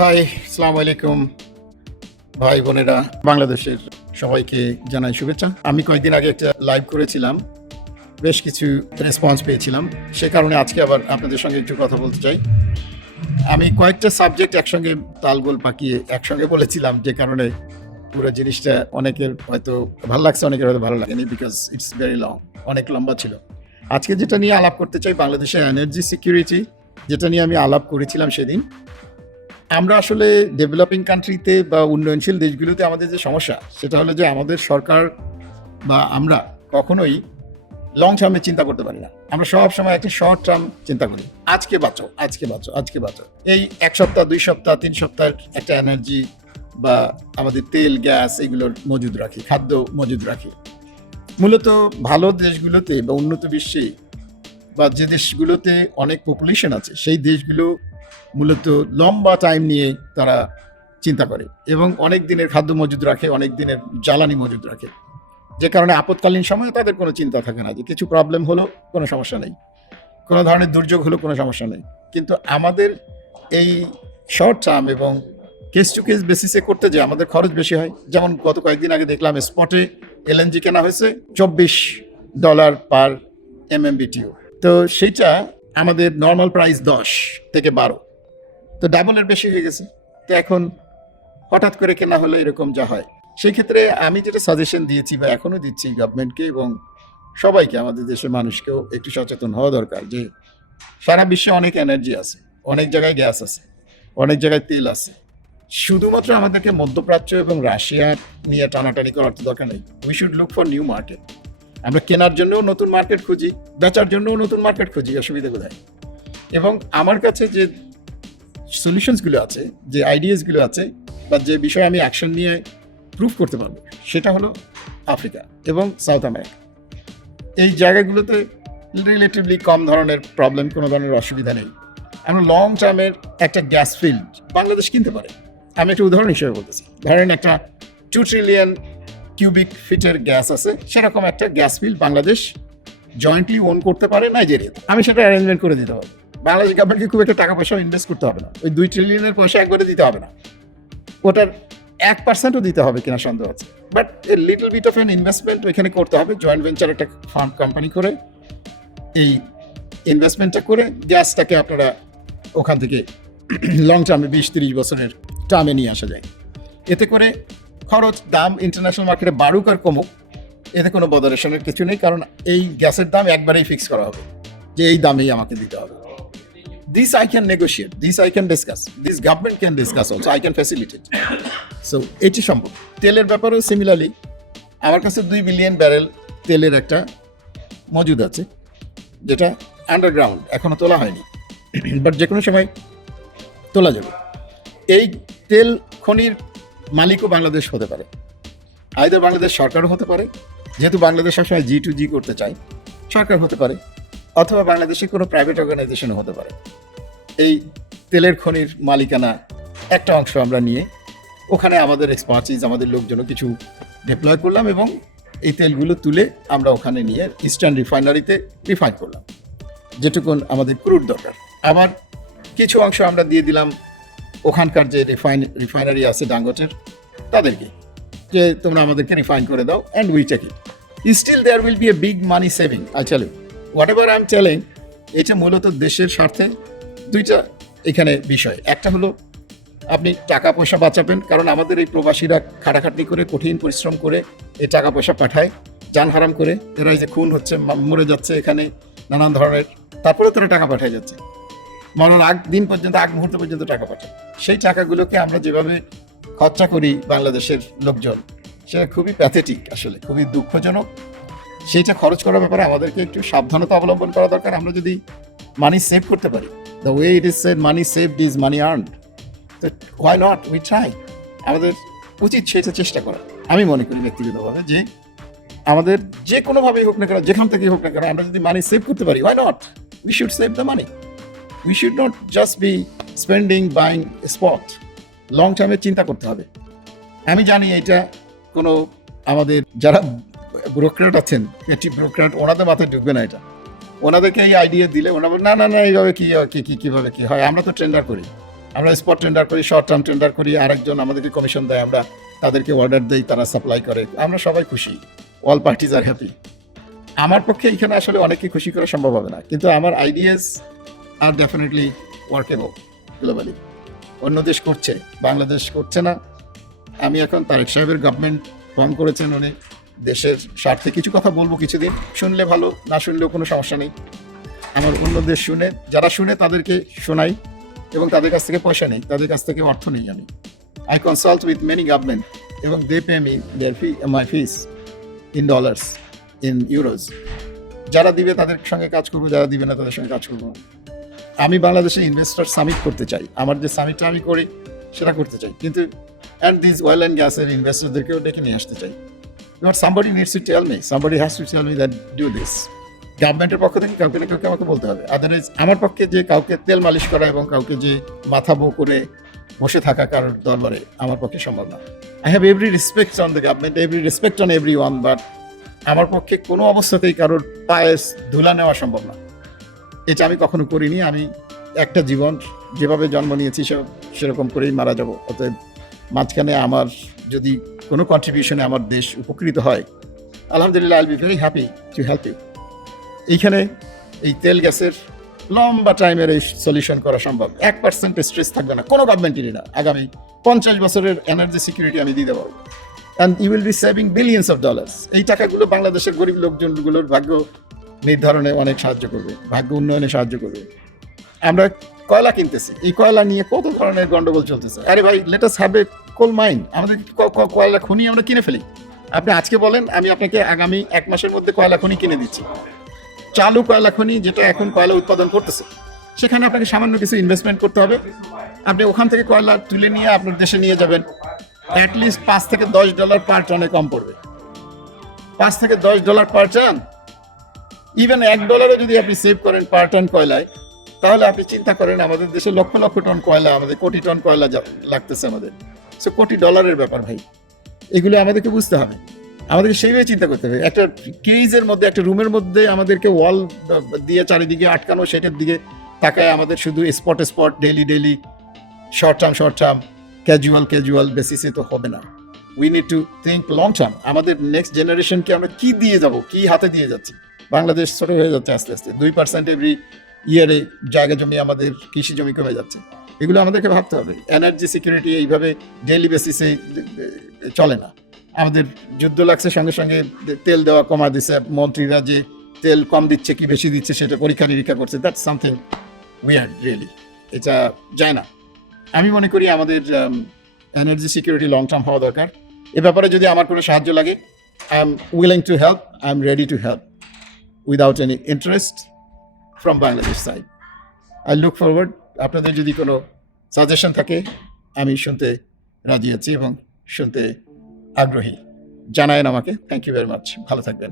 High, আসসালামু আলাইকুম ভাই বোনেরা, বাংলাদেশের সবাইকে জানাই শুভেচ্ছা। আমি কয়েকদিন আগে একটা লাইভ করেছিলাম, বেশ কিছু রেসপন্স পেয়েছিলাম, সে কারণে আজকে আবার আপনাদের সঙ্গে একটু কথা বলতে চাই। আমি কয়েকটা সাবজেক্ট একসঙ্গে তালগোল পাকিয়ে একসঙ্গে বলেছিলাম, যে কারণে পুরো জিনিসটা অনেকের হয়তো ভালো লাগছে, অনেকের হয়তো ভালো লাগেনি, বিকজ ইটস ভেরি লং, অনেক লম্বা ছিল। আজকে যেটা নিয়ে আলাপ করতে চাই, বাংলাদেশের এনার্জি সিকিউরিটি, যেটা নিয়ে আমি আলাপ করেছিলাম সেদিন। আমরা আসলে ডেভেলপিং কান্ট্রিতে বা উন্নয়নশীল দেশগুলোতে আমাদের যে সমস্যা, সেটা হলো যে আমাদের সরকার বা আমরা কখনোই লং টার্মে চিন্তা করতে পারি না। আমরা সব সময় একটা শর্ট টার্ম চিন্তা করি, আজকে বাঁচো, আজকে বাঁচো, আজকে বাঁচো। এই 1 সপ্তাহ, 2 সপ্তাহ, 3 সপ্তাহের একটা এনার্জি বা আমাদের তেল, গ্যাস এগুলোর মজুদ রাখি, খাদ্য মজুদ রাখি। মূলত ভালো দেশগুলোতে বা উন্নত বিশ্বে বা যে দেশগুলোতে অনেক পপুলেশন আছে, সেই দেশগুলো মূলত লম্বা টাইম নিয়ে তারা চিন্তা করে এবং অনেক দিনের খাদ্য মজুদ রাখে, অনেক দিনের জ্বালানি মজুদ রাখে, যে কারণে আপৎকালীন সময়ে তাদের কোনো চিন্তা থাকে না যে কিছু প্রবলেম হলো কোনো সমস্যা নেই, কোনো ধরনের দুর্যোগ হলো কোনো সমস্যা নেই। কিন্তু আমাদের এই শর্ট টার্ম এবং কেস টু কেস বেসিসে করতে যে আমাদের খরচ বেশি হয়। যেমন গত কয়েকদিন আগে দেখলাম স্পটে এলএনজি কেনা হয়েছে $24 পার MMBTU, তো সেইটা আমাদের নর্মাল প্রাইস 10 থেকে 12, তো ডাবলের বেশি হয়ে গেছে। তো এখন হঠাৎ করে কেনা হলে এরকম যা হয়, সেই ক্ষেত্রে আমি যেটা সাজেশন দিয়েছি বা এখনো দিচ্ছি গভর্নমেন্টকে এবং সবাইকে, আমাদের দেশের মানুষকেও একটু সচেতন হওয়া দরকার যে সারা বিশ্বে অনেক এনার্জি আছে, অনেক জায়গায় গ্যাস আছে, অনেক জায়গায় তেল আছে। শুধুমাত্র আমাদেরকে মধ্যপ্রাচ্য এবং রাশিয়া নিয়ে টানাটানি করার তো দরকার নেই। We should look for new market. আমরা কেনার জন্যও নতুন মার্কেট খুঁজি, বেচার জন্যও নতুন মার্কেট খুঁজি, অসুবিধা কোথায়? এবং আমার কাছে যে সলিউশনসগুলো আছে, যে আইডিয়াসগুলো আছে, বা যে বিষয়ে আমি অ্যাকশন নিয়ে প্রুভ করতে পারবো, সেটা হলো আফ্রিকা এবং সাউথ আমেরিকা। এই জায়গাগুলোতে রিলেটিভলি কম ধরনের প্রবলেম, কোনো ধরনের অসুবিধা নেই। আমরা লং টার্মের একটা গ্যাস ফিল্ড বাংলাদেশ কিনতে পারে। আমি একটা উদাহরণ হিসেবে বলতেছি, ধরেন একটা 2 ট্রিলিয়ন কিউবিক ফিটের গ্যাস আছে, সেরকম একটা gas field Bangladesh jointly own করতে পারে নাইজেরিয়াতে। আমি সেটা অ্যারেঞ্জমেন্ট করে দিতে হবে। বাংলাদেশ গভর্নমেন্টকে খুব একটা টাকা পয়সা ইনভেস্ট করতে হবে না, ওই 2 ট্রিলিয়নের পয়সা একবারে দিতে হবে না, ওটার 1%ও দিতে হবে কিনা সন্দেহ আছে, but a little bit of an investment ওইখানে করতে হবে। জয়েন্ট ভেঞ্চার একটা ফান্ড কোম্পানি করে এই ইনভেস্টমেন্টটা করে গ্যাসটাকে আপনারা ওখান থেকে লং টার্মে 20-30 বছরের টার্মে নিয়ে আসা যায়। এতে করে খরচ, দাম ইন্টারন্যাশনাল মার্কেটে বাড়ুক আর কমুক, এতে কোনো বদারেশনের কিছু নেই, কারণ এই গ্যাসের দাম একবারেই ফিক্স করা হবে যে এই দামেই আমাকে দিতে হবে। This I can negotiate, this I can discuss, this government can discuss also, I can facilitate. So এটি সম্ভব। তেলের ব্যাপারেও সিমিলারলি আমার কাছে 2 বিলিয়ন ব্যারেল তেলের একটা মজুদ আছে, যেটা আন্ডারগ্রাউন্ড, এখনো তোলা হয়নি, বাট যে কোনো সময় তোলা যাবে। এই তেল খনির মালিকও বাংলাদেশ হতে পারে, আইদার বাংলাদেশ সরকারও হতে পারে, যেহেতু বাংলাদেশ সবসময় G2G করতে চায়, সরকার হতে পারে, অথবা বাংলাদেশের কোনো প্রাইভেট অর্গানাইজেশনও হতে পারে। এই তেলের খনির মালিকানা একটা অংশ আমরা নিয়ে ওখানে আমাদের এক্সপার্টিজ, আমাদের লোকজনও কিছু ডিপ্লয় করলাম এবং এই তেলগুলো তুলে আমরা ওখানে নিয়ে ইস্টার্ন রিফাইনারিতে রিফাইন করলাম, যেটুকুন আমাদের ক্রুড দরকার। আবার কিছু অংশ আমরা দিয়ে দিলাম ওখানকার যে রিফাইনারি আছে ডাঙ্গটের, তাদেরকে, যে তোমরা আমাদেরকে রিফাইন করে দাও, and we take it. Still there will be a big money saving, I tell you, whatever I am telling. এটা মূলত দেশের স্বার্থে দুইটা এখানে বিষয়। একটা হলো আপনি টাকা পয়সা বাঁচাবেন, কারণ আমাদের এই প্রবাসীরা খাটাখাটনি করে, কঠিন পরিশ্রম করে এই টাকা পয়সা পাঠায়, জান হারাম করে। এরা এই যে খুন হচ্ছে, মরে যাচ্ছে এখানে নানান ধরনের, তারপরে তারা টাকা পাঠায় যাচ্ছে, মরণ আগ দিন পর্যন্ত, আগ মুহূর্ত পর্যন্ত টাকা পাঠায়। সেই টাকাগুলোকে আমরা যেভাবে খরচা করি বাংলাদেশের লোকজন, সেটা খুবই প্যাথেটিক, আসলে খুবই দুঃখজনক। সেইটা খরচ করার ব্যাপারে আমাদেরকে একটু সাবধানতা অবলম্বন করা দরকার। আমরা যদি মানি সেভ করতে পারি, the way it is said, money saved is money earned, তো হোয়াই নট উই ট্রাই। আমাদের উচিত সেটা চেষ্টা করা। আমি মনে করি ব্যক্তিগতভাবে যে আমাদের যে কোনোভাবেই হোক না কেন, যেখান থেকেই হোক না কেন, আমরা যদি মানি সেভ করতে পারি, why not, we should save the money. We should not just be spending buying spot. Long টার্মে চিন্তা করতে হবে। আমি জানি এটা কোনো আমাদের যারা ব্যুরোক্র্যাট আছেন, পেটি ব্যুরোক্র্যাট, ওনাদের মাথায় ঢুকবে না এটা। ওনাদেরকে এই আইডিয়া দিলে ওনারা না না না এইভাবে কীভাবে কী হয়, আমরা তো টেন্ডার করি, আমরা স্পট টেন্ডার করি, শর্ট টার্ম টেন্ডার করি, আরেকজন আমাদেরকে কমিশন দেয়, আমরা তাদেরকে অর্ডার দেই, তারা সাপ্লাই করে, আমরা সবাই খুশি, অল পার্টিজ আর হ্যাপি। আমার পক্ষে এখানে আসলে অনেককে খুশি করা সম্ভব হবে না, কিন্তু আমার ideas are definitely workable globally. অন্য দেশ করছে, বাংলাদেশ করছে না। আমি এখন তারেক সাহেবের গভর্নমেন্ট ফর্ম করেছেন, উনি দেশের স্বার্থে কিছু কথা বলবো, কিছুদিন শুনলে ভালো, না শুনলেও কোনো সমস্যা নেই। আমার অন্য দেশ শুনে, যারা শুনে তাদেরকে শোনাই, এবং তাদের কাছ থেকে পয়সা নেই, তাদের কাছ থেকে অর্থ নেই। আমি I consult with many government এবং they pay me there my fees in dollars, in euros. যারা দিবে তাদের সঙ্গে কাজ করবো, যারা দিবে না তাদের সঙ্গে কাজ করবো। আমি বাংলাদেশে ইনভেস্টর সামিট করতে চাই, আমার যে সামিটটা আমি করি সেটা করতে চাই, কিন্তু অ্যান্ড দিস অয়েল অ্যান্ড গ্যাসের ইনভেস্টরদেরকেও ডেকে নিয়ে আসতে চাই। But somebody needs to tell me, somebody has to tell me that do this. গভর্নমেন্টের পক্ষ থেকে কাউকে না কাউকে আমাকে বলতে হবে, আদারওয়াইজ আমার পক্ষে যে কাউকে তেল মালিশ করা এবং কাউকে যে মাথা বো করে বসে থাকা কারোর দরবারে আমার পক্ষে সম্ভব না। I have every respect on the government, every respect on every one, but আমার পক্ষে কোনো অবস্থাতেই কারোর পায়ে ধুলা নেওয়া সম্ভব না। এটা আমি কখনো করিনি। আমি একটা জীবন যেভাবে জন্ম নিয়েছি সেরকম করেই মারা যাব। অতএব মাঝখানে আমার যদি কোনো কন্ট্রিবিউশনে আমার দেশ উপকৃত হয়, আলহামদুলিল্লাহ, I will be very happy to help you. এইখানে এই তেল গ্যাসের লম্বা টাইমের এই সলিউশন করা সম্ভব। 1% স্ট্রেস থাকবে না, কোনো গভর্নমেন্টেরই না। আগামী 50 বছরের এনার্জি সিকিউরিটি আমি দিতে পারবো, and you will be saving billions of dollars. এই টাকাগুলো বাংলাদেশের গরিব লোকজনগুলোর ভাগ্য নির্ধারণে অনেক সাহায্য করবে, ভাগ্য উন্নয়নে সাহায্য করবে। আমরা কয়লা কিনতেছি, এই কয়লা নিয়ে কত ধরনের গন্ডগোল চলতেছে। আরে ভাই, let us have a coal mine. আমাদের কয়লা খনি আমরা কিনে ফেলি। আপনি আজকে বলেন, আমি আপনাকে আগামী 1 মাসের মধ্যে কয়লা খনি কিনে দিচ্ছি। চালু কয়লা খনি যেটা এখন কয়লা উৎপাদন করতেছে, সেখানে আপনাকে সামান্য কিছু ইনভেস্টমেন্ট করতে হবে। আপনি ওখান থেকে কয়লা তুলে নিয়ে আপনার দেশে নিয়ে যাবেন, অ্যাটলিস্ট $5 থেকে $10 পার টনে কম পড়বে। $5 থেকে $10 পার টন, ইভেন $1 যদি আপনি সেভ করেন পার টন কয়লায়, তাহলে আপনি চিন্তা করেন আমাদের দেশে লক্ষ লক্ষ টন কয়লা, আমাদের কোটি টন কয়লা লাগতেছে আমাদের। সো কোটি ডলারের ব্যাপার ভাই, এগুলো আমাদেরকে বুঝতে হবে, আমাদেরকে সেইভাবে চিন্তা করতে হবে। একটা কেজের মধ্যে, একটা রুমের মধ্যে আমাদেরকে ওয়াল দিয়ে চারিদিকে আটকানো, সেটার দিকে তাকায় আমাদের শুধু spot daily short term casual বেসিসে তো হবে না। We need to think long term. আমাদের নেক্সট জেনারেশনকে আমরা কি দিয়ে যাব, কি হাতে দিয়ে যাচ্ছি। বাংলাদেশ ছোট হয়ে যাচ্ছে আস্তে আস্তে, 2% এভরি ইয়ারে জায়গা জমি, আমাদের কৃষি জমি কমে যাচ্ছে। এগুলো আমাদেরকে ভাবতে হবে। এনার্জি সিকিউরিটি এইভাবে ডেইলি বেসিসে চলে না। আমাদের যুদ্ধ লাগছে, সঙ্গে সঙ্গে তেল দেওয়া কমা দিচ্ছে, মন্ত্রীরা যে তেল কম দিচ্ছে কি বেশি দিচ্ছে সেটা পরীক্ষা নিরীক্ষা করছে। দ্যাটস সামথিং উইয়ার্ড রিয়েলি, এটা যায় না। আমি মনে করি আমাদের এনার্জি সিকিউরিটি লং টার্ম হওয়া দরকার। এ ব্যাপারে যদি আমার কোনো সাহায্য লাগে, I am willing to help, I am ready to help without any interest from Bangladesh side. I look forward. আপনাদের যদি কোনো সাজেশন থাকে, আমি শুনতে রাজি আছি এবং শুনতে আগ্রহী। জানায়েন আমাকে। Thank you very much. ভালো থাকবেন।